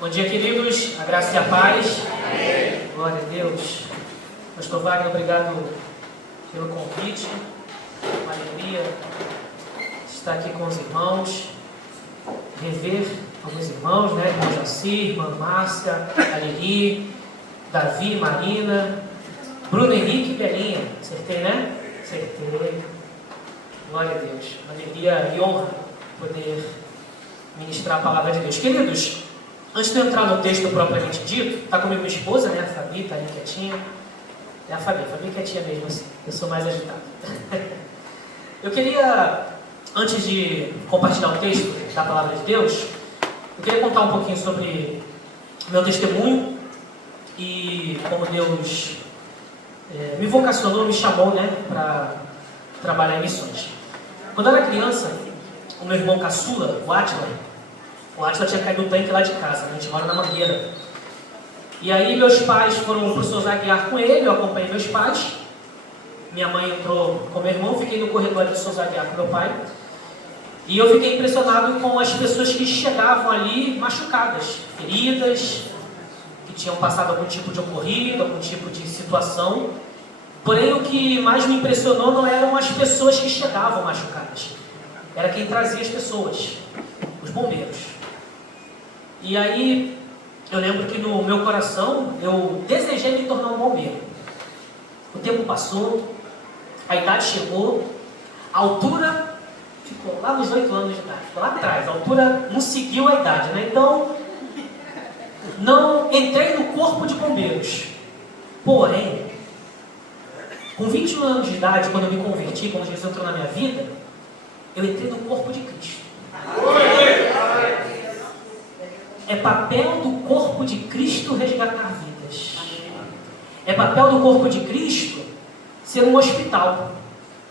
Bom dia, queridos. A graça e a paz. Amém. Glória a Deus. Pastor Wagner, obrigado pelo convite. Uma alegria estar aqui com os irmãos, rever alguns irmãos, né? Irmão Jaci, irmã Márcia, Alili, Davi, Marina, Bruno Henrique e Belinha. Acertei, né? Acertei. Glória a Deus. Uma alegria e honra poder ministrar a palavra de Deus. Queridos, antes de eu entrar no texto propriamente dito, está comigo minha esposa, né? A Fabi, está ali quietinha. É a Fabi quietinha mesmo assim. Eu sou mais agitado. Eu queria, antes de compartilhar o texto da palavra de Deus, eu queria contar um pouquinho sobre meu testemunho e como Deus me vocacionou, me chamou, né, para trabalhar em missões. Quando eu era criança, o meu irmão caçula, o Átila tinha caído do tanque lá de casa, a gente mora na Mangueira. E aí meus pais foram para o Souza Aguiar com ele, eu acompanhei meus pais. Minha mãe entrou com meu irmão, fiquei no corredor do Souza Aguiar com meu pai. E eu fiquei impressionado com as pessoas que chegavam ali machucadas, feridas, que tinham passado algum tipo de ocorrido, algum tipo de situação. Porém, o que mais me impressionou não eram as pessoas que chegavam machucadas. Era quem trazia as pessoas, os bombeiros. E aí, eu lembro que no meu coração, eu desejei me tornar um bombeiro. O tempo passou, a idade chegou, a altura ficou lá nos 8 anos de idade, ficou lá atrás, a altura não seguiu a idade, né? Então, não entrei no corpo de bombeiros. Porém, com 21 anos de idade, quando eu me converti, quando Jesus entrou na minha vida, eu entrei no corpo de Cristo. É papel do corpo de Cristo resgatar vidas. É papel do corpo de Cristo ser um hospital.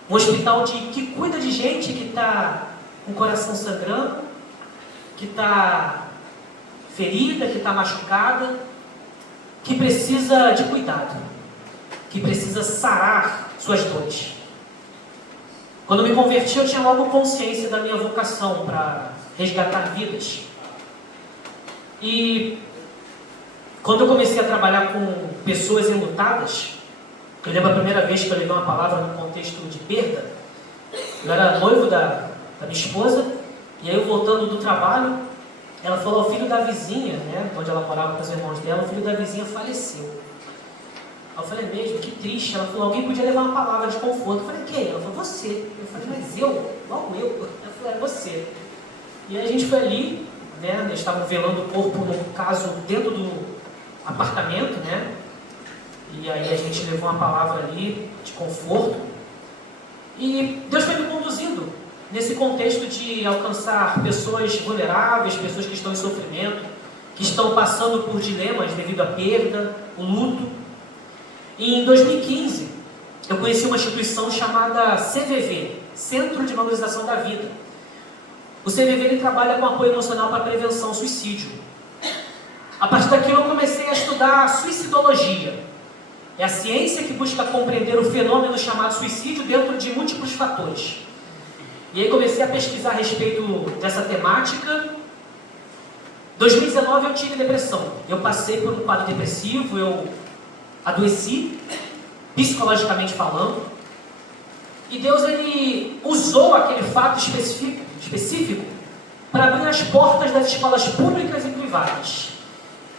Um hospital que cuida de gente que está com o coração sangrando, que está ferida, que está machucada, que precisa de cuidado, que precisa sarar suas dores. Quando eu me converti, eu tinha logo consciência da minha vocação para resgatar vidas. E quando eu comecei a trabalhar com pessoas enlutadas, eu lembro a primeira vez que eu levei uma palavra no contexto de perda. Eu era noivo da minha esposa, e aí eu voltando do trabalho, ela falou: o filho da vizinha, né, onde ela morava com os irmãos dela, o filho da vizinha faleceu. Aí eu falei: mesmo, que triste. Ela falou: alguém podia levar uma palavra de conforto. Eu falei: quem? Ela falou: você. Eu falei: mas eu? Logo eu? Ela falou: é você. E aí a gente foi ali, né, eles estavam velando o corpo, no caso, dentro do apartamento, né? E aí a gente levou uma palavra ali de conforto. E Deus foi me conduzindo nesse contexto de alcançar pessoas vulneráveis, pessoas que estão em sofrimento, que estão passando por dilemas devido à perda, o luto. E em 2015, eu conheci uma instituição chamada CVV, Centro de Valorização da Vida. O CVV ele trabalha com apoio emocional para prevenção ao suicídio. A partir daquilo eu comecei a estudar a suicidologia. É a ciência que busca compreender o fenômeno chamado suicídio dentro de múltiplos fatores. E aí comecei a pesquisar a respeito dessa temática. Em 2019 eu tive depressão. Eu passei por um quadro depressivo, eu adoeci, psicologicamente falando. E Deus ele usou aquele fato específico para abrir as portas das escolas públicas e privadas.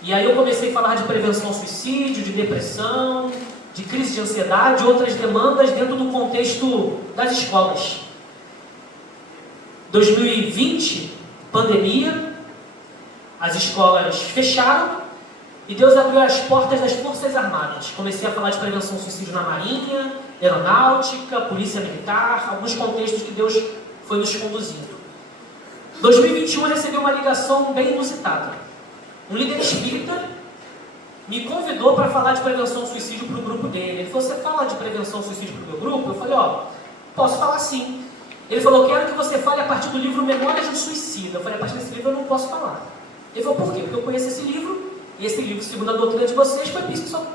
E aí eu comecei a falar de prevenção ao suicídio, de depressão, de crise de ansiedade e outras demandas dentro do contexto das escolas. 2020, pandemia, as escolas fecharam e Deus abriu as portas das Forças Armadas. Comecei a falar de prevenção ao suicídio na Marinha, Aeronáutica, Polícia Militar, alguns contextos que Deus foi nos conduzindo. 2021 eu recebi uma ligação bem inusitada. Um líder espírita me convidou para falar de prevenção ao suicídio para o grupo dele. Ele falou: você fala de prevenção ao suicídio para o meu grupo? Eu falei: ó, posso falar sim. Ele falou: quero que você fale a partir do livro Memórias de um Suicida. Eu falei: a partir desse livro eu não posso falar. Ele falou: por quê? Porque eu conheço esse livro, e esse livro, segundo a doutrina de vocês, foi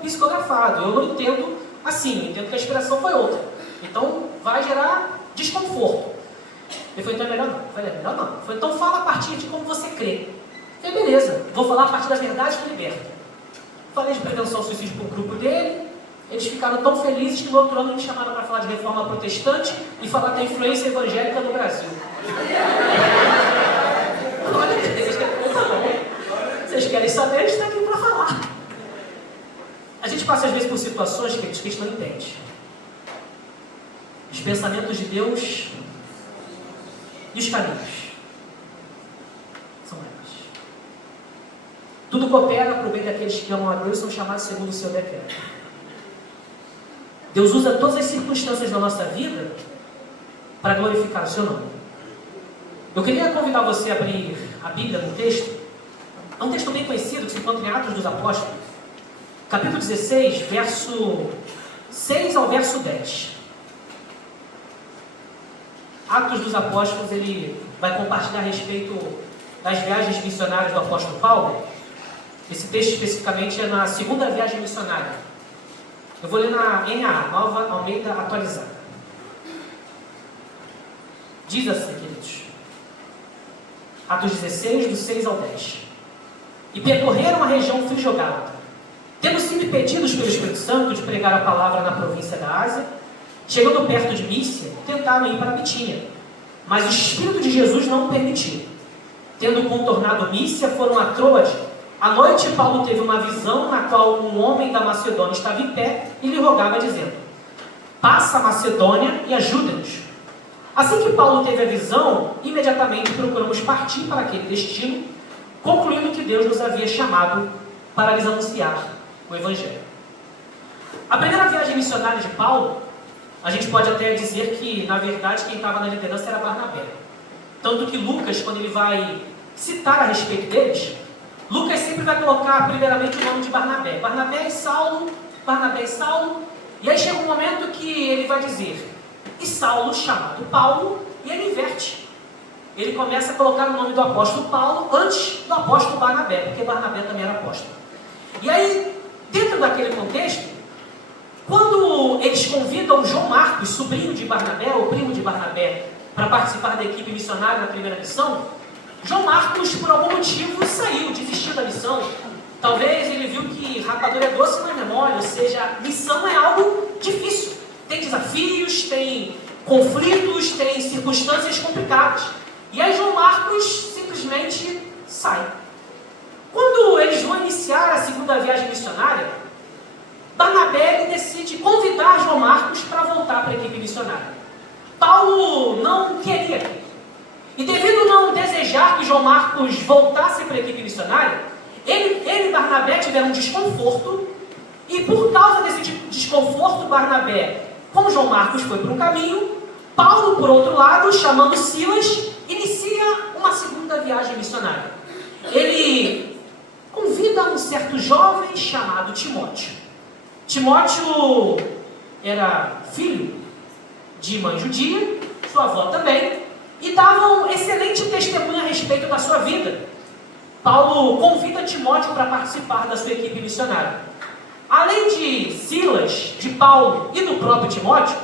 psicografado. Eu não entendo assim, eu entendo que a inspiração foi outra. Então vai gerar desconforto. Ele falou: então é melhor não. Eu falei: é melhor não. Ele falou: então fala a partir de como você crê. Falei, beleza, vou falar a partir da verdade que liberta. Falei de prevenção ao suicídio para o grupo dele. Eles ficaram tão felizes que no outro ano me chamaram para falar de reforma protestante e falar da influência evangélica no Brasil. Olha, vocês querem saber, a gente está aqui para falar. A gente passa às vezes por situações que a gente não entende. Os pensamentos de Deus e os caminhos são elas. Tudo coopera para o bem daqueles que amam a Deus e são chamados segundo o seu decreto. Deus usa todas as circunstâncias da nossa vida para glorificar o seu nome. Eu queria convidar você a abrir a Bíblia no texto. É um texto bem conhecido que se encontra em Atos dos Apóstolos, capítulo 16, verso 6 ao verso 10. Atos dos Apóstolos, ele vai compartilhar a respeito das viagens missionárias do apóstolo Paulo. Esse texto especificamente é na segunda viagem missionária. Eu vou ler na NAA, Nova Almeida Atualizada. Diz assim, queridos. Atos 16, do 6 ao 10. E percorreram a região frigogálica, tendo sido impedidos pelo Espírito Santo de pregar a palavra na província da Ásia. Chegando perto de Mísia, tentaram ir para Bitínia, mas o Espírito de Jesus não o permitiu. Tendo contornado Mísia, foram a Troade. À noite, Paulo teve uma visão na qual um homem da Macedônia estava em pé e lhe rogava, dizendo: passa a Macedônia e ajuda-nos. Assim que Paulo teve a visão, imediatamente procuramos partir para aquele destino, concluindo que Deus nos havia chamado para lhes anunciar o Evangelho. A primeira viagem missionária de Paulo, a gente pode até dizer que, na verdade, quem estava na liderança era Barnabé. Tanto que Lucas, quando ele vai citar a respeito deles, Lucas sempre vai colocar primeiramente o nome de Barnabé. Barnabé e Saulo, e aí chega um momento que ele vai dizer, e Saulo chamado Paulo, e ele inverte. Ele começa a colocar o nome do apóstolo Paulo antes do apóstolo Barnabé, porque Barnabé também era apóstolo. E aí, dentro daquele contexto, quando eles convidam João Marcos, sobrinho de Barnabé, ou primo de Barnabé, para participar da equipe missionária na primeira missão, João Marcos, por algum motivo, saiu, desistiu da missão. Talvez ele viu que rapadura é doce, mas não é mole, ou seja, missão é algo difícil. Tem desafios, tem conflitos, tem circunstâncias complicadas. E aí João Marcos simplesmente sai. Quando eles vão iniciar a segunda viagem missionária, Barnabé decide convidar João Marcos para voltar para a equipe missionária. Paulo não queria aquilo. E devido a não desejar que João Marcos voltasse para a equipe missionária, ele e Barnabé tiveram um desconforto, e por causa desse desconforto, Barnabé, como João Marcos foi para um caminho, Paulo, por outro lado, chamando Silas, inicia uma segunda viagem missionária. Ele convida um certo jovem chamado Timóteo. Timóteo era filho de mãe judia, sua avó também, e dava um excelente testemunho a respeito da sua vida. Paulo convida Timóteo para participar da sua equipe missionária. Além de Silas, de Paulo e do próprio Timóteo,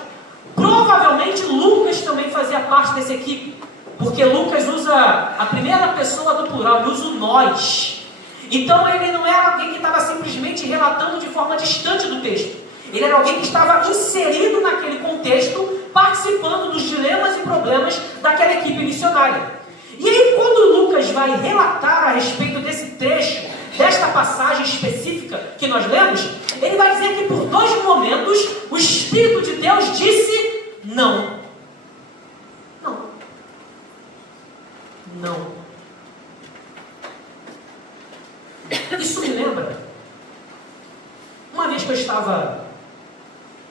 provavelmente Lucas também fazia parte dessa equipe, porque Lucas usa a primeira pessoa do plural, ele usa o nós. Então ele não era alguém que estava simplesmente relatando de forma distante do texto. Ele era alguém que estava inserido naquele contexto, participando dos dilemas e problemas daquela equipe missionária. E aí, quando Lucas vai relatar a respeito desse trecho, desta passagem específica que nós lemos, ele vai dizer que por 2 momentos o Espírito de Deus disse não. Não. Não. Isso me lembra uma vez que eu estava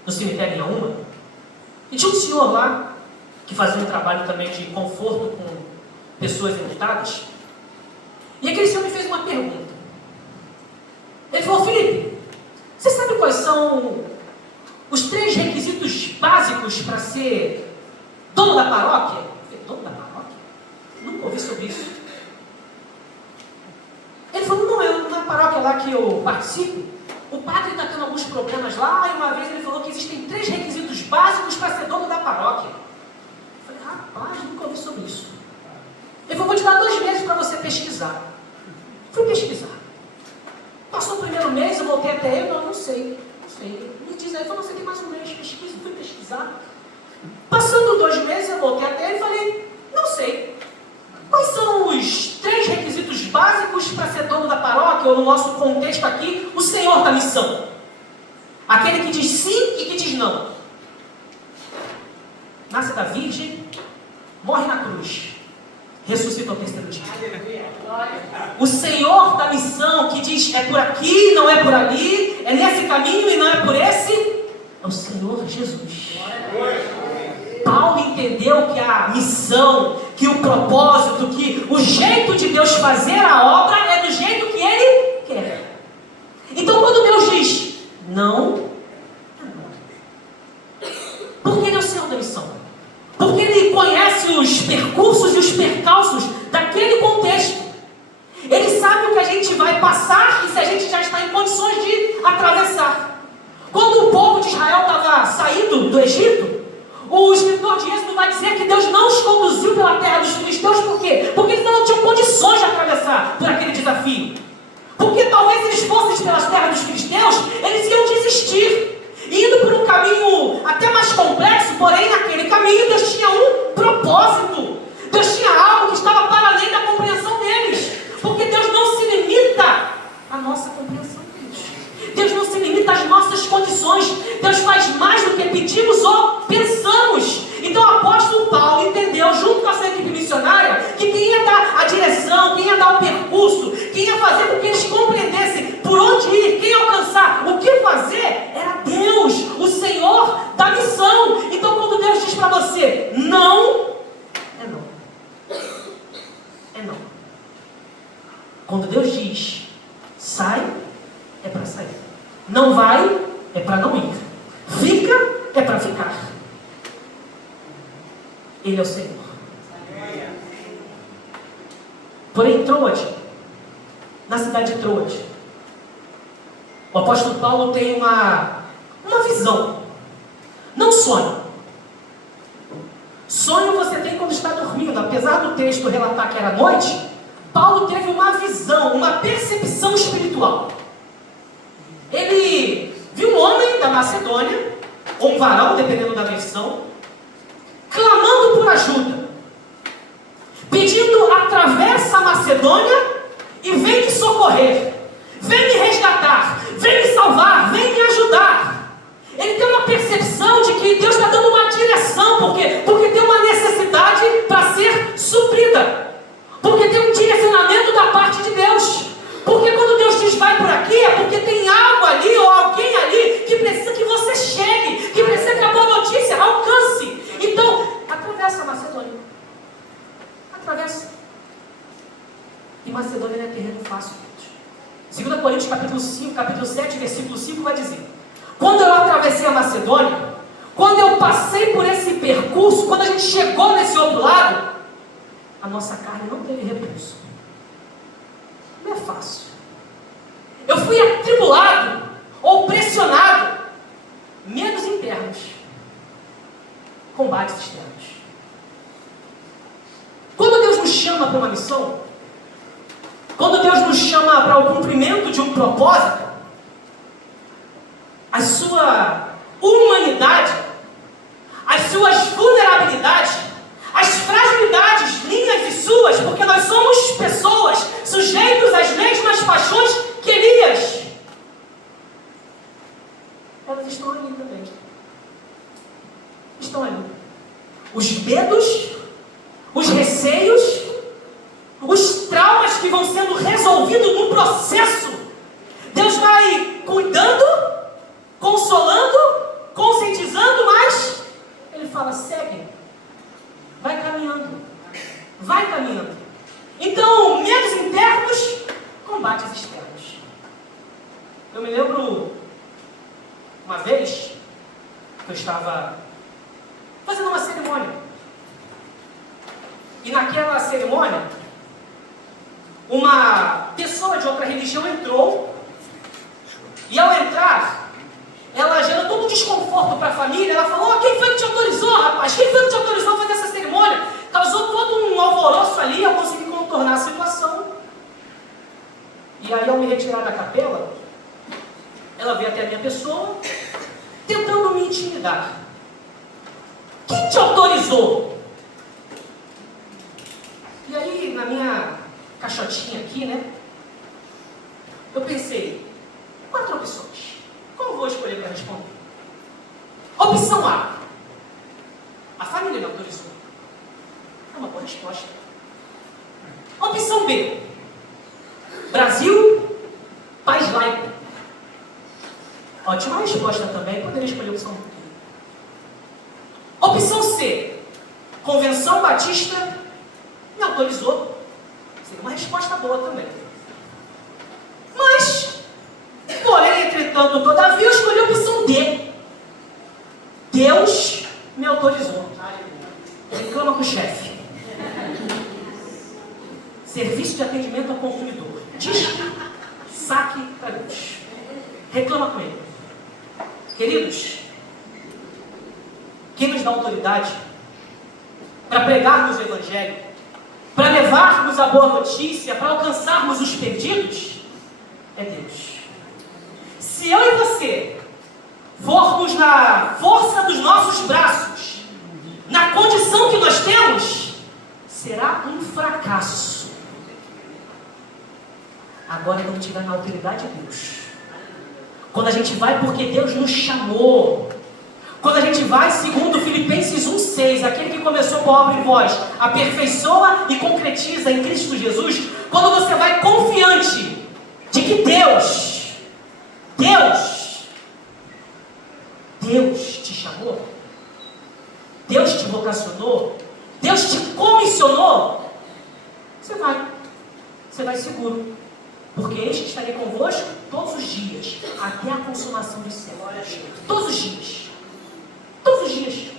no cemitério em Auma, e tinha um senhor lá que fazia um trabalho também de conforto com pessoas enlutadas, e aquele senhor me fez uma pergunta. Ele falou: Felipe, você sabe quais são os 3 requisitos básicos para ser dono da paróquia? Eu falei: dono da paróquia? Nunca ouvi sobre isso. Ele falou: não, eu na paróquia lá que eu participo, o padre está tendo alguns problemas lá, e uma vez ele falou que existem 3 requisitos básicos para ser dono da paróquia. Eu falei: rapaz, nunca ouvi sobre isso. Ele falou: vou te dar 2 meses para você pesquisar. Fui pesquisar. Passou o primeiro mês, eu voltei até ele, não sei. Me diz aí, falou, você tem mais um mês, pesquisa, fui pesquisar. Passando 2 meses, eu voltei até ele e falei, não sei. Quais são os 3 requisitos básicos para ser dono da paróquia, ou no nosso contexto aqui, o senhor da missão? Aquele que diz sim e que diz não. Nasce da Virgem, morre na cruz, ressuscita ao 3º dia. O senhor da missão que diz é por aqui, não é por ali, é nesse caminho e não é por esse, é o Senhor Jesus. Paulo entendeu que a missão, que o propósito, que o jeito de Deus fazer a obra é do jeito que Ele quer. Então quando Deus diz não, é não. Porque Ele é o Senhor da missão. Porque Ele conhece os percursos e os percalços daquele contexto. Ele sabe o que a gente vai passar e se a gente já está em condições de atravessar. Quando o povo de Israel estava saindo do Egito, o escritor de Êxodo vai dizer que Deus não os conduziu pela terra dos filisteus. Por quê? Porque eles não tinham condições de atravessar por aquele desafio. Porque talvez eles fossem pelas terras dos filisteus, eles iam desistir. Indo por um caminho até mais complexo, porém naquele caminho Deus tinha um propósito. Deus tinha algo que estava para além da compreensão deles. Porque Deus não se limita à nossa compreensão deles. Deus não se limita às nossas condições. Deus faz mais do que pedimos ou pensamos. Então o apóstolo Paulo entendeu, junto com a sua equipe missionária, que quem ia dar a direção, quem ia dar o percurso, quem ia fazer com que eles compreendessem por onde ir, quem alcançar, o que fazer, era Deus, o Senhor da missão. Então quando Deus diz para você, não, é não. É não. Quando Deus diz, sai, é para sair. Não vai, é para não ir. Fica, é para ficar. Ele é o Senhor. Porém, Troade, na cidade de Troade, o apóstolo Paulo tem uma visão. Não sonho. Sonho você tem quando está dormindo. Apesar do texto relatar que era noite, Paulo teve uma visão, uma percepção espiritual. Ele viu um homem da Macedônia, ou um varão, dependendo da versão, clamando por ajuda, pedindo: atravessa a Macedônia e vem me socorrer, vem me resgatar, vem me salvar, vem me ajudar. Ele tem uma percepção de que Deus está dando uma direção, porque tem uma necessidade para ser suprida, porque tem um direcionamento da parte de Deus. Porque quando Deus diz vai por aqui, é porque tem algo ali ou alguém ali que precisa que você chegue, que precisa que a boa notícia alcance. Então, atravessa a Macedônia. Atravessa. E Macedônia não é terreno fácil, gente. 2 Coríntios capítulo 7, versículo 5 vai dizer: quando eu atravessei a Macedônia, quando eu passei por esse percurso, quando a gente chegou nesse outro lado, a nossa carne não teve repouso. Não é fácil. Eu fui atribulado ou pressionado, medos internos, combates externos. Quando Deus nos chama para uma missão, quando Deus nos chama para o cumprimento de um propósito, a sua humanidade, as suas vulnerabilidades, as fragilidades minhas e suas, porque nós somos pessoas sujeitos às mesmas paixões que Elias, elas estão ali também. Estão ali. Os medos, os receios, os traumas que vão sendo resolvidos no processo. Deus vai cuidando, consolando, conscientizando, mas Ele fala: segue, vai caminhando, vai caminhando. Então, medos internos, combates externos. Eu me lembro uma vez que eu estava fazendo uma cerimônia, e naquela cerimônia uma pessoa de outra religião entrou, e ao entrar ela gerou todo um desconforto para a família. Ela falou: quem foi que te autorizou, rapaz? Quem foi que te autorizou a fazer essa cerimônia? Causou todo um alvoroço ali. Eu consegui contornar a situação. E aí, ao me retirar da capela, ela veio até a minha pessoa, tentando me intimidar. Quem te autorizou? E aí, na minha caixotinha aqui, né? Eu pensei, 4 opções. Qual eu vou escolher para responder? Opção A. A família me autorizou. É uma boa resposta. Opção B. Brasil, país laico. Ótima resposta também. Poderia escolher a opção B. Opção C. Convenção Batista me autorizou. Seria uma resposta boa também. Mas, porém, entretanto, todavia, eu escolhi a opção D. Deus me autorizou. Reclama com o chefe. Serviço de atendimento ao consumidor. Diz, saque para Deus. Reclama com ele. Queridos, quem nos dá autoridade para pregarmos o Evangelho, para levarmos a boa notícia, para alcançarmos os perdidos, é Deus. Se eu e você formos na força dos nossos braços, na condição que nós temos, será um fracasso. Agora, quando tiver na autoridade de Deus, quando a gente vai porque Deus nos chamou, quando a gente vai segundo Filipenses 1,6, aquele que começou com a obra em vós, aperfeiçoa e concretiza em Cristo Jesus, quando você vai confiante de que Deus te chamou, Deus te vocacionou, Deus te comissionou, você vai seguro, porque este estarei convosco todos os dias, até a consumação dos séculos. Todos os dias. Todos os dias.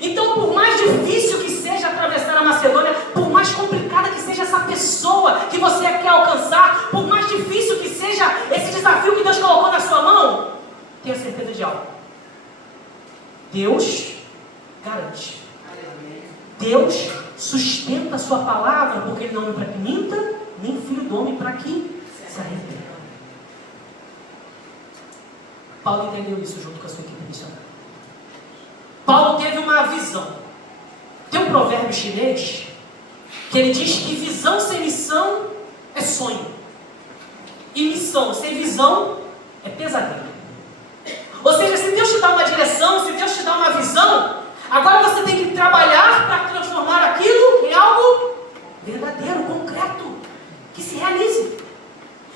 Então, por mais difícil que seja atravessar a Macedônia, por mais complicada que seja essa pessoa que você quer alcançar, por mais difícil que seja esse desafio que Deus colocou na sua mão, tenha certeza de algo. Deus garante. Deus sustenta a sua palavra, porque Ele não é para que minta, nem filho do homem para que se arrependa. Paulo entendeu isso junto com a sua equipe missionária. Paulo teve uma visão. Tem um provérbio chinês que ele diz que visão sem missão é sonho. E missão sem visão é pesadelo. Ou seja, se Deus te dá uma direção, se Deus te dá uma visão, agora você tem que trabalhar para transformar aquilo em algo verdadeiro, concreto, que se realize.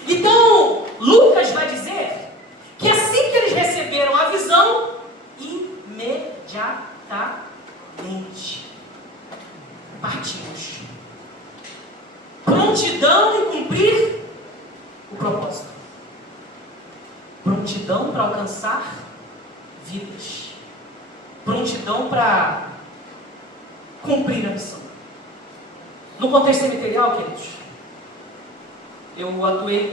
Então, Lucas vai dizer que assim que eles receberam a visão, imediatamente partimos. Prontidão em cumprir o propósito. Prontidão para alcançar vidas. Prontidão para cumprir a missão. No contexto cemiterial, queridos, eu atuei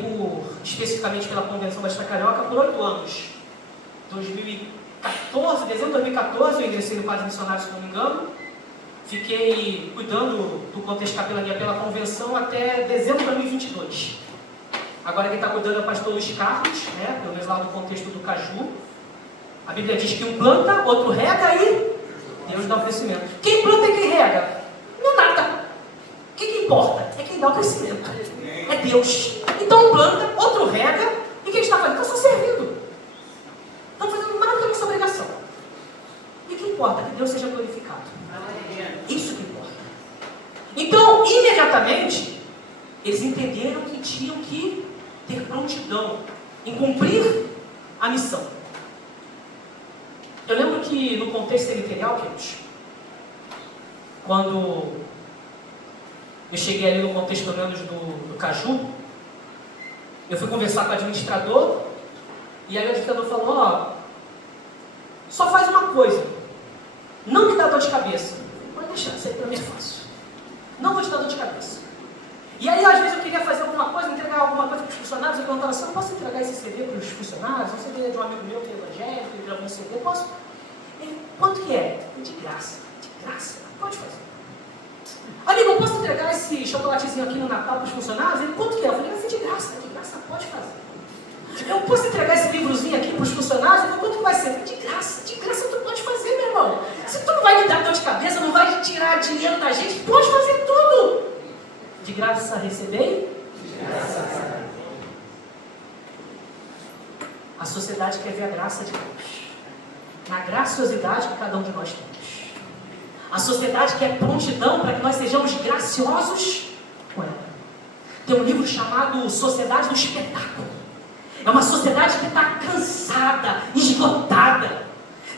especificamente pela Convenção Batista Carioca por 8 anos. 2014, dezembro de 2014, eu ingressei no quadro missionário, se não me engano. Fiquei cuidando do contexto de capelania pela convenção até dezembro de 2022. Agora quem está cuidando é o pastor Luiz Carlos, né, pelo menos lá do contexto do Caju. A Bíblia diz que um planta, outro rega e Deus dá o crescimento. Quem planta e quem rega? Não é nada. O que importa? É quem dá o crescimento. É Deus. Então um planta, outro rega, e quem está fazendo? Está só servindo. Estão fazendo mais do que a nossa obrigação. E o que importa? Que Deus seja glorificado. Isso que importa. Então, imediatamente, eles entenderam que tinham que ter prontidão em cumprir a missão. Eu lembro que no contexto cemiterial, queridos, quando eu cheguei ali no contexto pelo menos do Caju, eu fui conversar com o administrador, e aí o administrador falou, só faz uma coisa, não me dá dor de cabeça. Pode deixar, isso aí para mim é fácil. Não vou te dar dor de cabeça. E aí às vezes eu queria fazer alguma coisa, entregar alguma coisa para os funcionários, eu perguntava assim, eu posso entregar esse CD para os funcionários? Um CD de um amigo meu que é evangélico, ele gravou um CD, posso? Ele, quanto que é? De graça. De graça? Pode fazer. Amigo, eu posso entregar esse chocolatezinho aqui no Natal para os funcionários? Ele, quanto que é? Eu falei, vai ser de graça pode fazer. Eu posso entregar esse livrozinho aqui para os funcionários? Quanto que vai ser? De graça tu pode fazer, meu irmão. Se tu não vai me dar dor de cabeça, não vai tirar dinheiro da gente, pode fazer tudo. De graça recebei? De graça. A sociedade quer ver a graça de Deus, na graciosidade que cada um de nós temos. A sociedade quer prontidão para que nós sejamos graciosos com ela. Tem um livro chamado Sociedade do Espetáculo. É uma sociedade que está cansada, esgotada.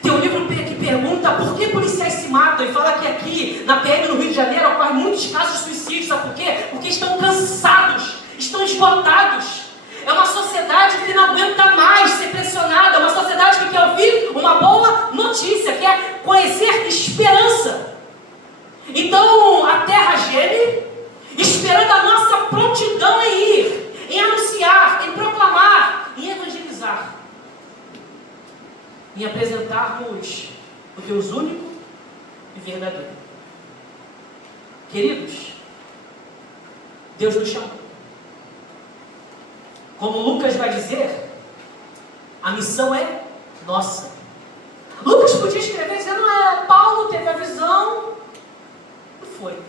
Tem um livro que pergunta por que policiais se matam e fala que aqui na PM no Rio de Janeiro ocorrem muitos casos de suicídio. Sabe por quê? Porque estão cansados, estão esgotados. É uma sociedade que não aguenta mais ser pressionada. É uma sociedade que quer ouvir uma boa notícia, quer conhecer esperança. Então a terra geme, esperando a nossa prontidão em ir, em anunciar, em proclamar, em evangelizar, em apresentarmos o Deus único e verdadeiro. Queridos, Deus nos chamou. Como Lucas vai dizer, a missão é nossa. Lucas podia escrever dizendo, Paulo teve a visão, e foi.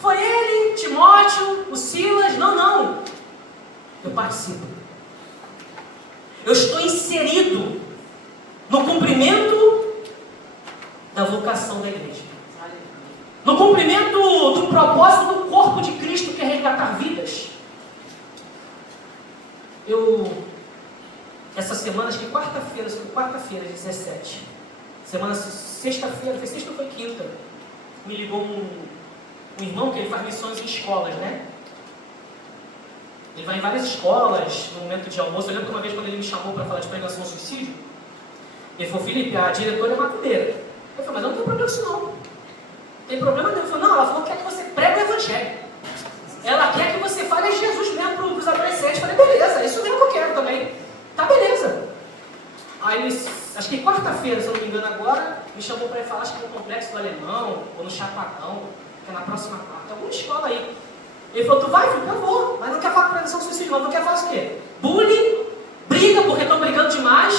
Foi ele, Timóteo, o Silas, não. Eu participo. Eu estou inserido no cumprimento da vocação da igreja. No cumprimento do propósito do corpo de Cristo, que é resgatar vidas. Essa semana, acho que quarta-feira, 17. Sexta-feira, foi sexta ou foi quinta? Me ligou um irmão que ele faz missões em escolas, né? Ele vai em várias escolas, no momento de almoço. Eu lembro que uma vez quando ele me chamou para falar de pregação ao suicídio, ele falou, Felipe, a diretora é macumbeira. Eu falei, mas eu não tenho problema com isso não. Não tem problema nenhum. Ele falou, não, ela falou que quer que você pregue o evangelho. Ela quer que você fale de Jesus mesmo para os adolescentes. Eu falei, beleza, isso mesmo que eu quero também. Tá, beleza. Aí ele, acho que quarta-feira, se eu não me engano agora, me chamou para ir falar, acho que no Complexo do Alemão, ou no Chapadão, que é na próxima quarta, alguma escola aí. Ele falou, tu vai, filho? Eu vou, mas não quer falar com prevenção do suicídio, não quer falar o quê? Bullying, briga, porque estão brigando demais.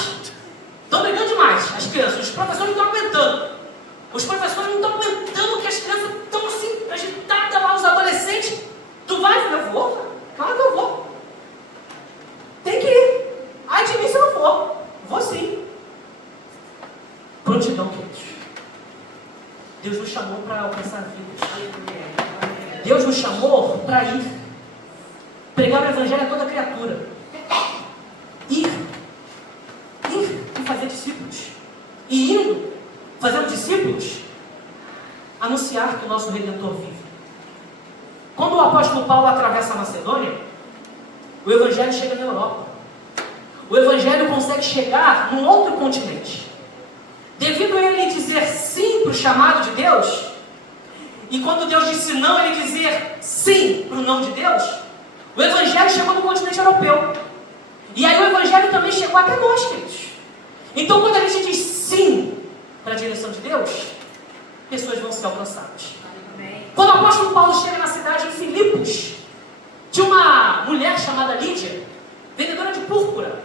Estão brigando demais, as crianças. Os professores não estão aguentando. Os professores não estão aguentando que as crianças estão assim, agitadas lá, os adolescentes. Tu vai, filho? Eu vou. Claro que eu vou. Tem que ir. Ai de mim se eu não for. Vou sim. Prontidão, queridos. Deus nos chamou para alcançar vidas. Deus nos chamou para ir. Pregar o evangelho a toda criatura. Ir e fazer discípulos. E indo, fazendo discípulos, anunciar que o nosso Redentor vive. Quando o apóstolo Paulo atravessa a Macedônia, o evangelho chega na Europa. O evangelho consegue chegar num outro continente. Devido a ele dizer sim para o chamado de Deus, e quando Deus disse não, ele dizer sim para o não de Deus, o evangelho chegou no continente europeu. E aí o evangelho também chegou até nós, queridos. Então quando a gente diz sim para a direção de Deus, pessoas vão ser alcançadas. Quando o apóstolo Paulo chega na cidade de Filipos, tinha uma mulher chamada Lídia, vendedora de púrpura.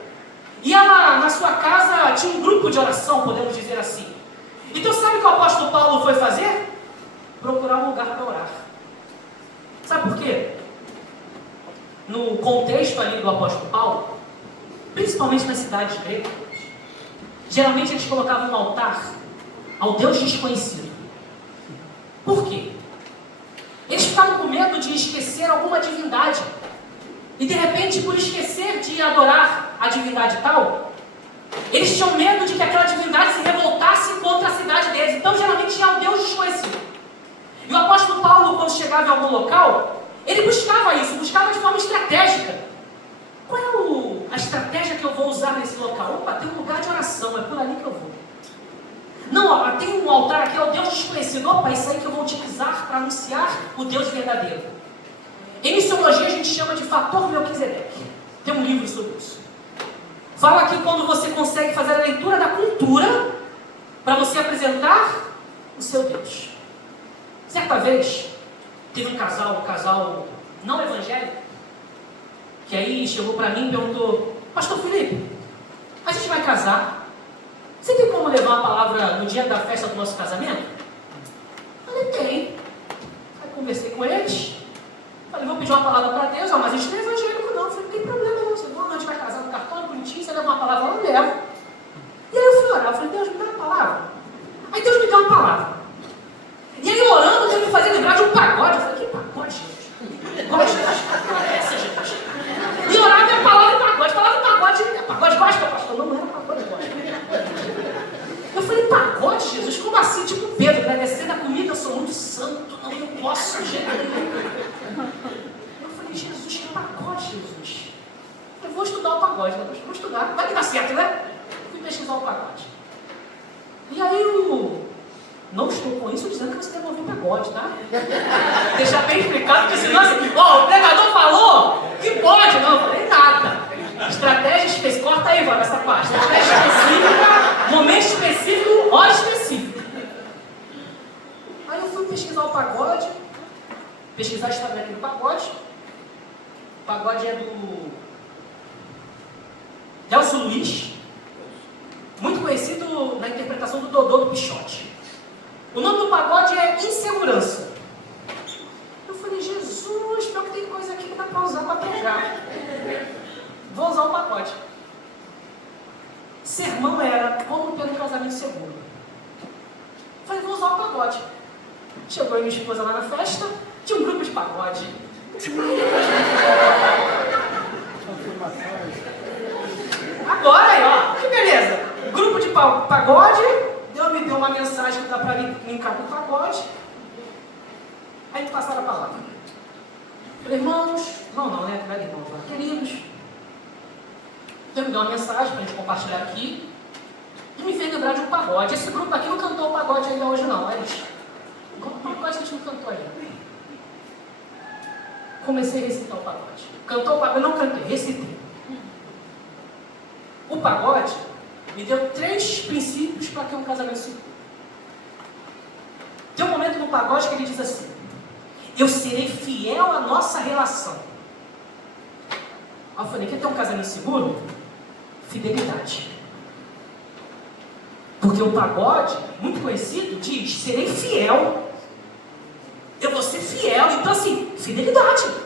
E ela, na sua casa, tinha um grupo de oração, podemos dizer assim. Então sabe o que o apóstolo Paulo foi fazer? Procurar um lugar para orar. Sabe por quê? No contexto ali do apóstolo Paulo, principalmente nas cidades gregas, geralmente eles colocavam um altar ao Deus desconhecido. Por quê? Eles ficavam com medo de esquecer alguma divindade. E de repente, por esquecer de adorar a divindade tal, eles tinham medo de que aquela divindade se revoltasse contra a cidade deles. Então, geralmente, tinha um Deus desconhecido. E o apóstolo Paulo, quando chegava em algum local, ele buscava isso, buscava de forma estratégica. Qual é a estratégia que eu vou usar nesse local? Opa, tem um lugar de oração, é por ali que eu vou. Não, ó, tem um altar aqui, é o Deus desconhecido. Opa, isso aí que eu vou utilizar para anunciar o Deus verdadeiro. Em missiologia a gente chama de fator Melquisedeque. Tem um livro sobre isso. Fala que quando você consegue fazer a leitura da cultura para você apresentar o seu Deus. Certa vez, teve um casal não evangélico, que aí chegou para mim e perguntou: Pastor Felipe, a gente vai casar? Você tem como levar uma palavra no dia da festa do nosso casamento? Eu falei: tem. Aí conversei com eles. Falei: vou pedir uma palavra para Deus. Mas a gente não é evangélico não. Eu falei: não tem problema não. Você não, a gente vai casar no cartório, bonitinho, você leva uma palavra, eu levo. E aí eu fui orar. Eu falei: Deus, me dá uma palavra. Aí Deus me deu uma palavra. E aí orando, Deus me fazia lembrar de um pagode. Eu falei: que pagode, Jesus? Gosta? Essa, Jesus. E orava e a palavra pagode. Pagode gospel, pastor? Não era pagode gospel. Eu falei: pagode, Jesus? Como assim? Tipo Pedro, para descer da comida, eu sou muito santo, não, eu posso de jeito nenhum. Eu falei: Jesus, que pagode, Jesus? Eu vou estudar o pagode, né? Vou estudar, vai que dá certo, né? Fui pesquisar o pagode. E aí eu não estou com isso dizendo que você deve ouvir pagode, tá? Deixar bem explicado, porque senão assim, o pregador falou que pode, não, eu falei nada. Estratégia específica, corta aí, vai, essa parte. Estratégia específica, momento específico, hora específica. Aí eu fui pesquisar o pagode, pesquisar a história daquele pagode. O pagode é do Delcio Luiz, muito conhecido na interpretação do Dodô do Pichote. O nome do pagode é Insegurança. Eu falei: Jesus, pior que tem coisa aqui que dá para usar para pregar. Vou usar o pagode. Sermão era como ter um casamento seguro. Eu falei: vou usar o pagode. Chegou minha esposa lá na festa, tinha um grupo de pagode. Agora aí, ó, que beleza. Grupo de pagode. Deus me deu uma mensagem que dá para linkar com o pagode. Aí passaram a palavra. Falei: irmãos, não, né? Não é irmãos, queridos. Deus me deu uma mensagem para a gente compartilhar aqui. E me fez lembrar de um pagode. Esse grupo aqui não cantou o pagode ainda hoje, não. O pagode a gente não cantou ainda. Comecei a recitar o pagode. Cantou o pagode? Não cantei, recitei. O pagode me deu 3 princípios para ter um casamento seguro. Tem um momento no pagode que ele diz assim: eu serei fiel à nossa relação. Aí eu falei: quer ter um casamento seguro? Fidelidade. Porque o pagode, muito conhecido, diz: serei fiel. Eu vou ser fiel. Então assim, fidelidade.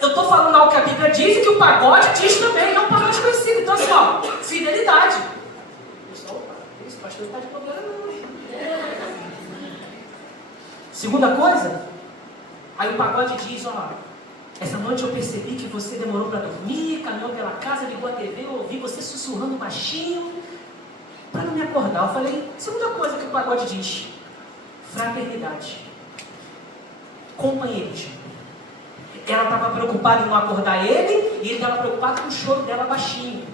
Eu estou falando algo que a Bíblia diz e que o pagode diz também. É um pagode conhecido. Então assim, ó, fidelidade. Esse pastor não está de problema não. Segunda coisa, aí o pagode diz: ó, essa noite eu percebi que você demorou para dormir, caminhou pela casa, ligou a TV, eu ouvi você sussurrando baixinho para não me acordar. Eu falei: segunda coisa que o pagode diz: fraternidade, companheirismo. Ela estava preocupada em não acordar ele, e ele estava preocupado com o choro dela baixinho.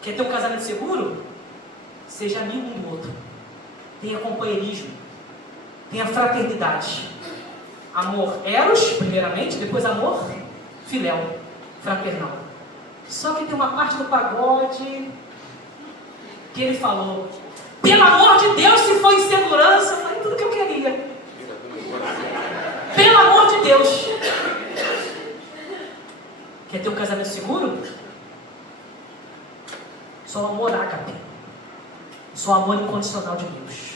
Quer ter um casamento seguro? Seja amigo um do outro. Tenha companheirismo. Tenha fraternidade. Amor eros, primeiramente, depois amor filéu, fraternal. Só que tem uma parte do pagode que ele falou: pelo amor de Deus, se for insegurança, eu falei tudo que eu queria. Pelo amor de Deus. Quer ter um casamento seguro? Só amor ágape. Só amor incondicional de Deus.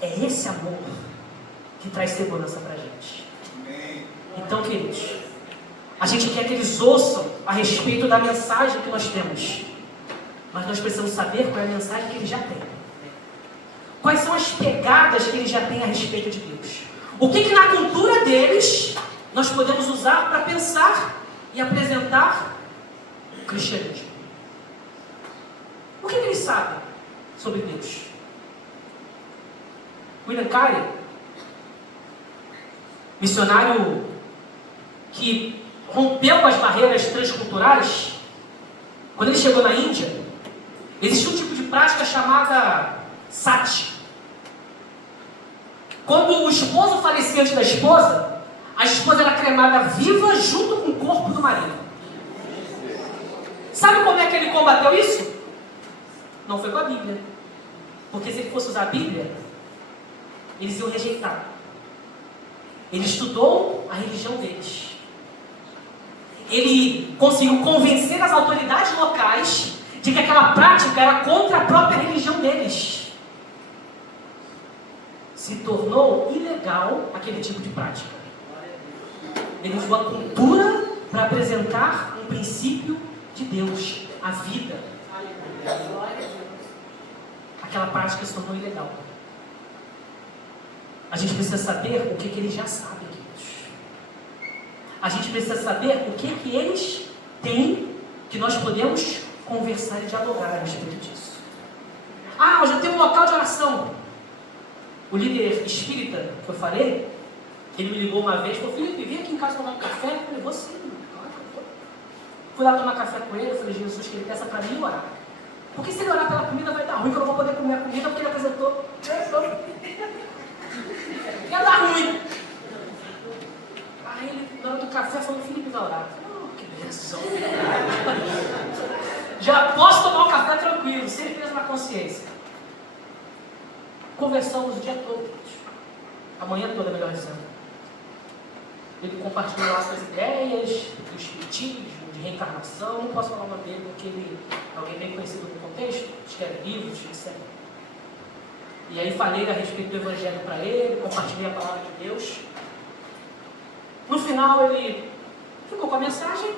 É esse amor que traz segurança para a gente. Então, queridos, a gente quer que eles ouçam a respeito da mensagem que nós temos. Mas nós precisamos saber qual é a mensagem que eles já têm. Quais são as pegadas que eles já têm a respeito de Deus. O que na cultura deles nós podemos usar para pensar e apresentar o cristianismo. O que eles sabem sobre Deus? William Carey, missionário que rompeu com as barreiras transculturais, quando ele chegou na Índia, existia um tipo de prática chamada sati. Quando o esposo falecia antes da esposa, a esposa era cremada viva junto com o corpo do marido. Sabe como é que ele combateu isso? Não foi com a Bíblia. Porque se ele fosse usar a Bíblia, eles iam rejeitar. Ele estudou a religião deles. ele conseguiu convencer as autoridades locais de que aquela prática era contra a própria religião deles. Se tornou ilegal aquele tipo de prática. Ele usou a cultura para apresentar um princípio de Deus, a vida. Aquela prática se tornou ilegal. A gente precisa saber o que eles já sabem, queridos. A gente precisa saber o que eles têm, que nós podemos conversar e dialogar a respeito disso. Ah, mas eu tenho um local de oração. O líder espírita que eu falei, ele me ligou uma vez e falou: Felipe, vem aqui em casa tomar um café. Eu falei: você? Fui lá tomar café com ele. Eu falei: Jesus, que ele peça para mim orar. Porque se ele orar pela comida vai dar ruim, que eu não vou poder comer a comida porque ele apresentou. Ia dar ruim. Aí ele, na hora do café, falou: Felipe vai orar. Que benção. Já posso tomar o café tranquilo, sem peso na consciência. Conversamos o dia todo, a manhã toda, melhor dizendo. Ele compartilhou lá suas ideias do espiritismo, de reencarnação. Não posso falar o nome dele porque ele é alguém bem conhecido no contexto, escreve livros, etc. E aí falei a respeito do Evangelho para ele, compartilhei a palavra de Deus. No final ele ficou com a mensagem,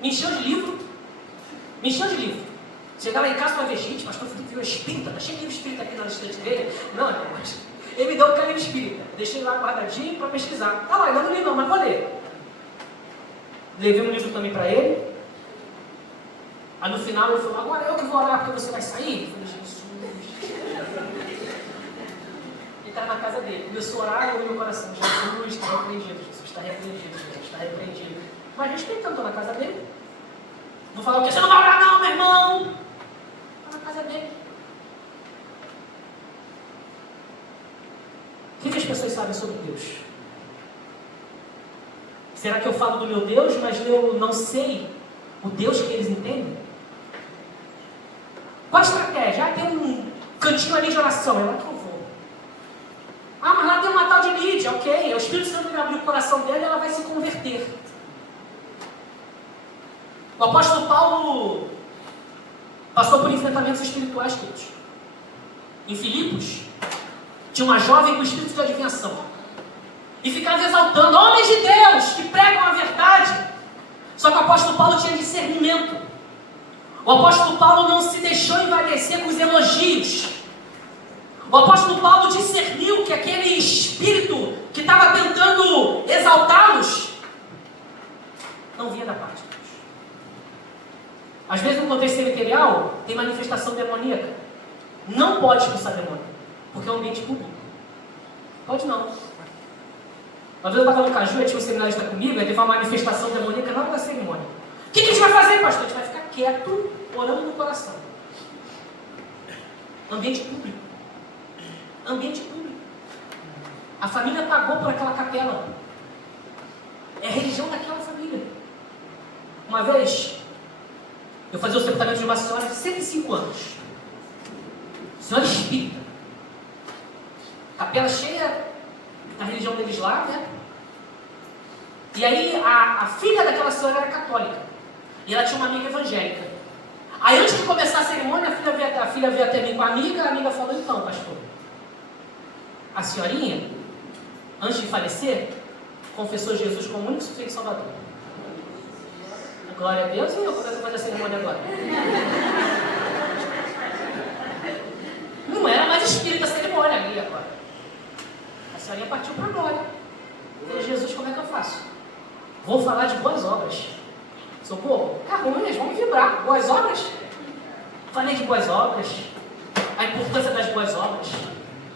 me encheu de livro. Chegar lá em casa para ver: gente, pastor Felipe virou espírita, tá cheio de livro espírita aqui na estante dele. Não, mas ele me deu um livro espírita, deixei lá guardadinho para pesquisar. Tá lá, ainda não li não, mas vou ler. Levei um livro também para ele. Aí no final ele falou: agora eu que vou orar porque você vai sair. Eu falei: Jesus. Ele estava na casa dele, começou a orar e eu no meu coração: Jesus, está repreendido, Jesus, está repreendido, Jesus, está repreendido. Mas respeitando, estou na casa dele. Não falar o quê? Você não vai orar não, meu irmão. Está na casa dele. O que as pessoas sabem sobre Deus? Será que eu falo do meu Deus, mas eu não sei o Deus que eles entendem? Qual a estratégia? Ah, tem um cantinho ali de oração, é lá que eu vou. Ah, mas lá tem uma tal de Lídia, ok. O Espírito Santo vai abrir o coração dela e ela vai se converter. O apóstolo Paulo passou por enfrentamentos espirituais, queridos. Em Filipos, tinha uma jovem com espírito de adivinhação. E ficava exaltando homens de Deus que pregam a verdade. Só que o apóstolo Paulo tinha discernimento. O apóstolo Paulo não se deixou envanecer com os elogios. O apóstolo Paulo discerniu que aquele espírito que estava tentando exaltá-los não vinha da parte de Deus. Às vezes no contexto cemiterial tem manifestação demoníaca. Não pode expulsar demônio, porque é um ambiente público. Pode não. Uma vez eu estava no Caju, tinha um seminarista comigo, aí teve uma manifestação demoníaca na hora da cerimônia. O que a gente vai fazer, pastor? A gente vai ficar quieto, orando no coração. Ambiente público. Ambiente público. A família pagou por aquela capela. É a religião daquela família. Uma vez, eu fazia o sepultamento de uma senhora de 105 anos. Senhora espírita. Capela cheia da religião deles lá, né? E aí a filha daquela senhora era católica. E ela tinha uma amiga evangélica. Aí antes de começar a cerimônia, a filha veio até mim com a amiga falou: então, pastor, a senhorinha, antes de falecer, confessou Jesus como único suficiente Salvador. Glória a Deus, e eu começo a fazer a cerimônia agora. Não era mais espírita a cerimônia ali agora. A senhorinha partiu para a glória. Eu falei: Jesus, como é que eu faço? Vou falar de boas obras. Socorro? Carrunas, vamos vibrar. Boas obras? Falei de boas obras, a importância das boas obras.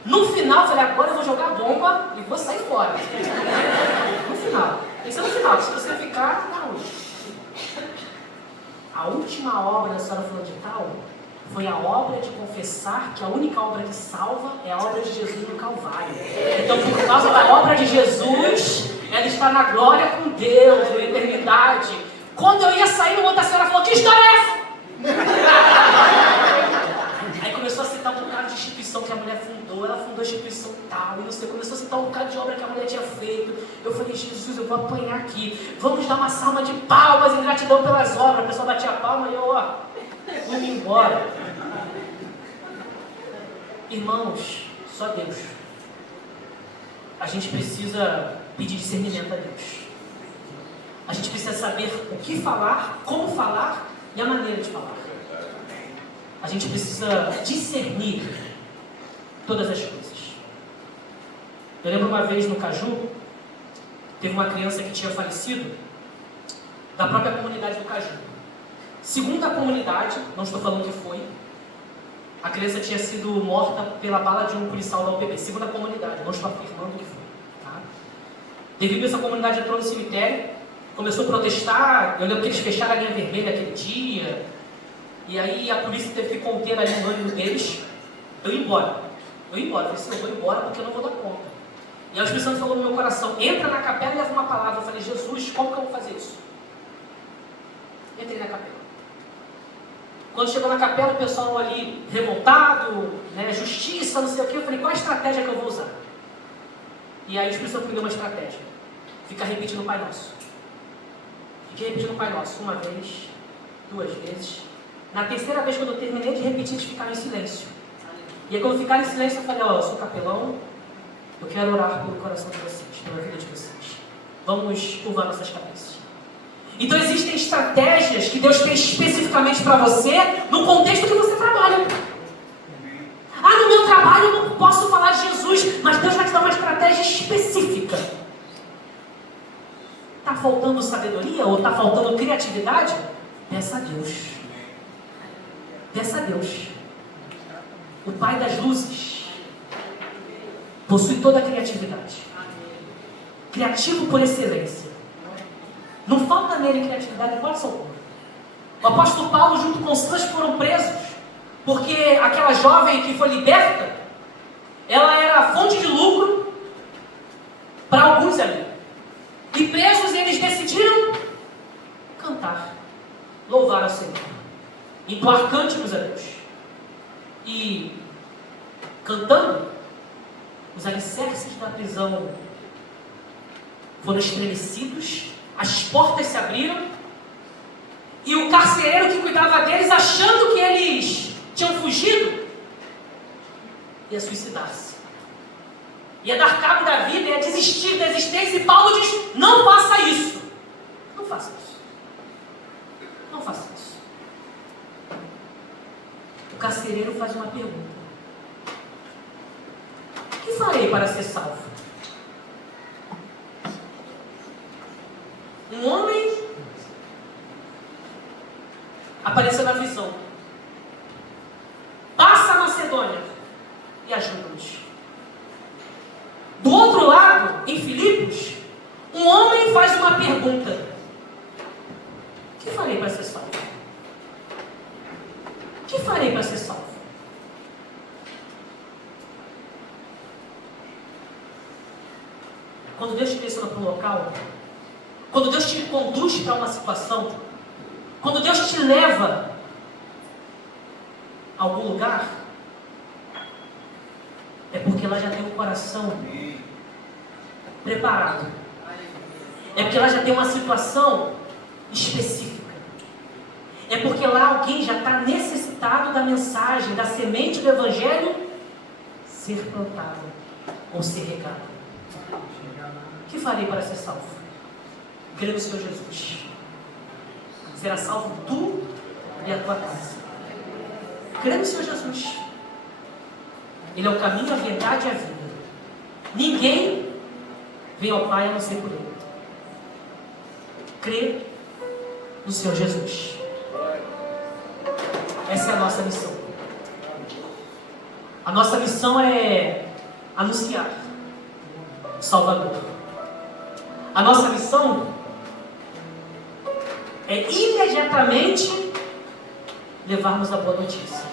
No final, falei: agora eu vou jogar a bomba e vou sair fora. No final. Tem que ser no final, se você ficar, não. A última obra da senhora fulana de tal foi a obra de confessar que a única obra que salva é a obra de Jesus no Calvário. Então, por causa da obra de Jesus, ela está na glória com Deus, na eternidade. Quando eu ia sair no monte, a senhora falou: que história é essa? Aí começou a citar um bocado de instituição que que a mulher fundou, ela fundou a instituição tal, e não sei, começou a citar um bocado de obra que a mulher tinha feito. Eu falei, Jesus, eu vou apanhar aqui, vamos dar uma salva de palmas em gratidão pelas obras. A pessoa batia a palma e eu, fui embora. Irmãos, só Deus. A gente precisa pedir discernimento a Deus. A gente precisa saber o que falar, como falar e a maneira de falar. A gente precisa discernir todas as coisas. Eu lembro uma vez no Caju, teve uma criança que tinha falecido da própria comunidade do Caju. Segundo a comunidade, não estou falando que foi, a criança tinha sido morta pela bala de um policial da UPB. Segundo a comunidade, não estou afirmando que foi. Tá? Devido a essa comunidade entrou no cemitério, começou a protestar. Eu lembro que eles fecharam a linha vermelha aquele dia. E aí a polícia teve que conter ali o ânimo deles. Eu ia embora. Eu falei assim, eu vou embora porque eu não vou dar conta. E aí o Espírito Santo falou no meu coração, entra na capela e leva uma palavra. Eu falei, Jesus, como que eu vou fazer isso? Entrei na capela. Quando chegou na capela, o pessoal ali revoltado, né, justiça, não sei o que, eu falei, qual a estratégia que eu vou usar? E aí o Espírito Santo me deu uma estratégia. Fica repetindo o Pai Nosso. Fiquei repetindo o Pai Nosso uma vez, 2 vezes. Na terceira vez, quando eu terminei de repetir, eles ficaram em silêncio. E aí, quando ficaram em silêncio, eu falei, eu sou capelão, eu quero orar pelo coração de vocês, pela vida de vocês. Vamos curvar nossas cabeças. Então, existem estratégias que Deus tem especificamente para você, no contexto que você trabalha. No meu trabalho eu não posso falar de Jesus, mas Deus vai te dar uma estratégia específica. Está faltando sabedoria ou está faltando criatividade? Peça a Deus. Peça a Deus. O Pai das luzes possui toda a criatividade. Criativo por excelência. Não falta nele criatividade, pode ser alguma. O apóstolo Paulo junto com Silas foram presos porque aquela jovem que foi liberta, ela era fonte de lucro para alguns ali. E presos, eles decidiram cantar, louvar ao Senhor, entoar cânticos a Deus. E cantando, os alicerces da prisão foram estremecidos, as portas se abriram, e o carcereiro que cuidava deles, achando que eles tinham fugido, ia suicidar-se. Ia dar cabo da vida, ia desistir da existência, e Paulo diz, não faça isso. Não faça isso. Não faça isso. O carcereiro faz uma pergunta. O que farei para ser salvo? Um homem apareceu na visão. Passa a Macedônia e ajuda-nos. Do outro lado, em Filipos, um homem faz uma pergunta. O que farei para ser salvo? O que farei para ser salvo? Quando Deus te direciona para um local, quando Deus te conduz para uma situação, quando Deus te leva a algum lugar, é porque ela já tem o coração preparado. É porque ela já tem uma situação específica. É porque lá alguém já está necessitado da mensagem, da semente do Evangelho ser plantada ou ser regada. O que farei para ser salvo? Crê no Senhor Jesus. Será salvo tu e a tua casa. Crê no Senhor Jesus. Ele é o caminho, a verdade e a vida. Ninguém vem ao Pai a não ser por Ele. Crê no Senhor Jesus. Essa é a nossa missão. A nossa missão é anunciar o Salvador. A nossa missão é imediatamente levarmos a boa notícia.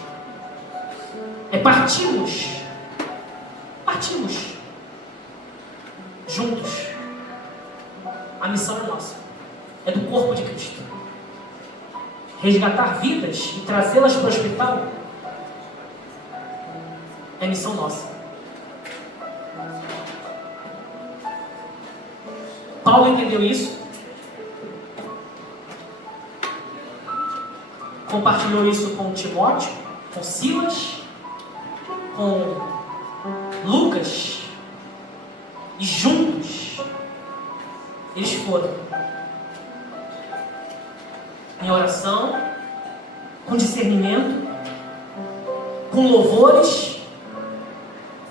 É partirmos juntos. A missão é nossa, é do corpo de Cristo. Resgatar vidas e trazê-las para o hospital é É missão nossa. Paulo entendeu isso. Compartilhou isso com Timóteo, com Silas, com Lucas. E juntos eles foram em oração, com discernimento, com louvores,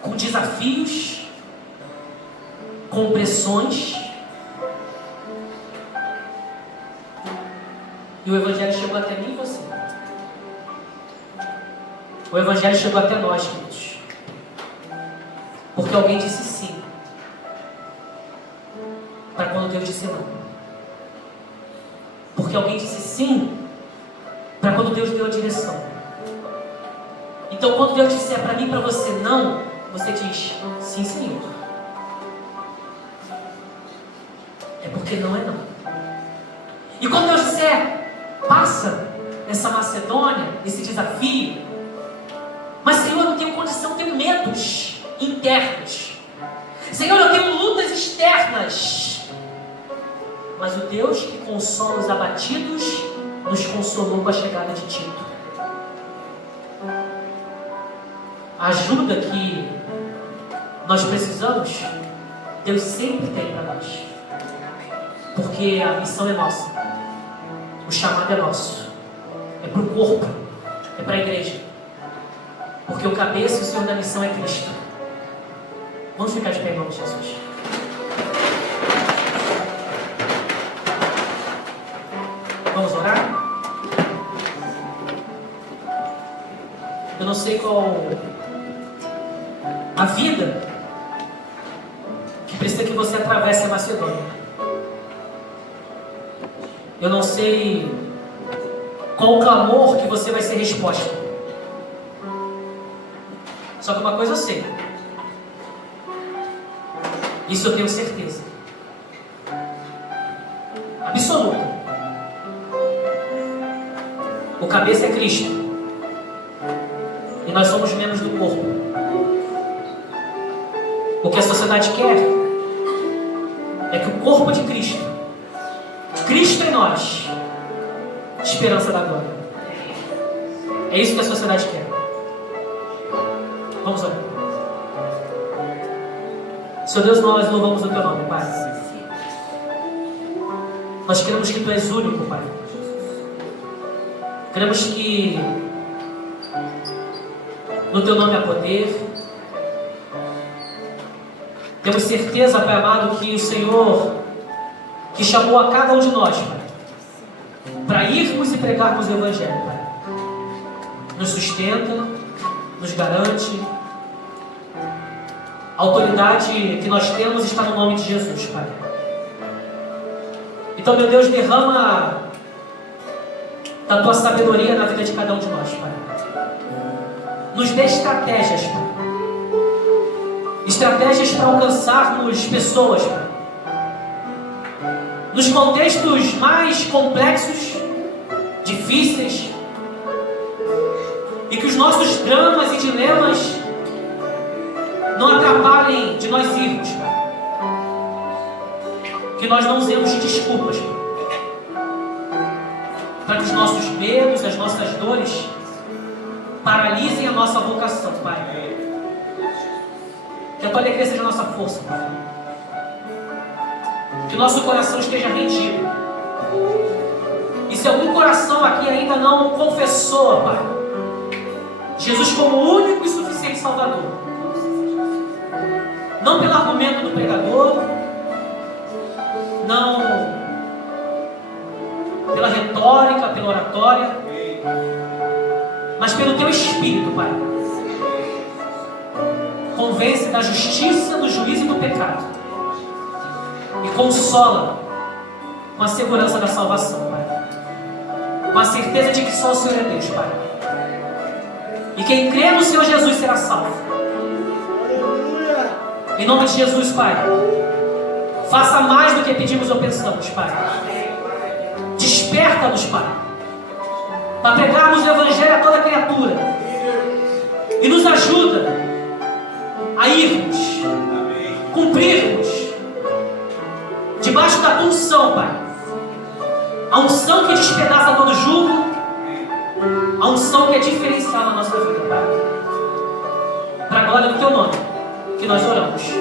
com desafios, com pressões. E o Evangelho chegou até mim e você. O Evangelho chegou até nós, queridos. Porque alguém disse sim para quando Deus disse não. Porque alguém disse sim para quando Deus deu a direção. Então, quando Deus disser para mim e para você não, você diz sim, Senhor. É porque não é não. E quando Deus disser passa nessa Macedônia, nesse desafio, mas Senhor, eu não tenho condição, eu tenho medos internos. Senhor, eu tenho lutas externas. Mas o Deus que consola os abatidos nos consolou com a chegada de Tito. A ajuda que nós precisamos, Deus sempre tem para nós. Porque a missão é nossa. O chamado é nosso. É para o corpo. É para a igreja. Porque o cabeça e o Senhor da missão é Cristo. Vamos ficar de pé em nome de Jesus. Vamos orar? Eu não sei qual a vida que precisa que você atravesse a Macedônia. Eu não sei qual o clamor que você vai ser resposta. Só que uma coisa eu sei. Isso eu tenho certeza. Absoluta. O cabeça é Cristo. E nós somos membros do corpo. O que a sociedade quer é que o corpo de Cristo, Cristo em nós, esperança da glória. É isso que a sociedade quer. Vamos orar. Senhor Deus, nós louvamos o Teu nome, Pai. Nós queremos que Tu és único, Pai. Queremos que no Teu nome há poder. Temos certeza, Pai amado, que o Senhor, que chamou a cada um de nós, Pai, para irmos e pregarmos o Evangelho, Pai, nos sustenta, nos garante. A autoridade que nós temos está no nome de Jesus, Pai. Então, meu Deus, derrama da Tua sabedoria na vida de cada um de nós, Pai. Nos dê estratégias, Pai. Estratégias para alcançarmos pessoas, Pai. Nos contextos mais complexos, difíceis, e que os nossos dramas e dilemas não atrapalhem de nós irmos, Pai. Que nós não usemos de desculpas, Pai. Para que os nossos medos, as nossas dores paralisem a nossa vocação, Pai. Que a Tua alegria seja a nossa força, Pai. Que o nosso coração esteja rendido. E se algum coração aqui ainda não confessou, Pai, Jesus como o único e suficiente Salvador, não pelo argumento do pregador, não pela retórica, pela oratória, mas pelo Teu Espírito, Pai. Convence da justiça, do juízo e do pecado. E consola com a segurança da salvação, Pai. Com a certeza de que só o Senhor é Deus, Pai. E quem crê no Senhor Jesus será salvo. Em nome de Jesus, Pai. Faça mais do que pedimos ou pensamos, Pai. Desperta-nos, Pai, para pregarmos o Evangelho a toda criatura. E nos ajuda a irmos, cumprirmos, debaixo da tua unção, Pai. A unção que despedaça todo jugo, a unção que é diferencial na nossa vida, Pai. Para a glória do teu nome, que nós oramos.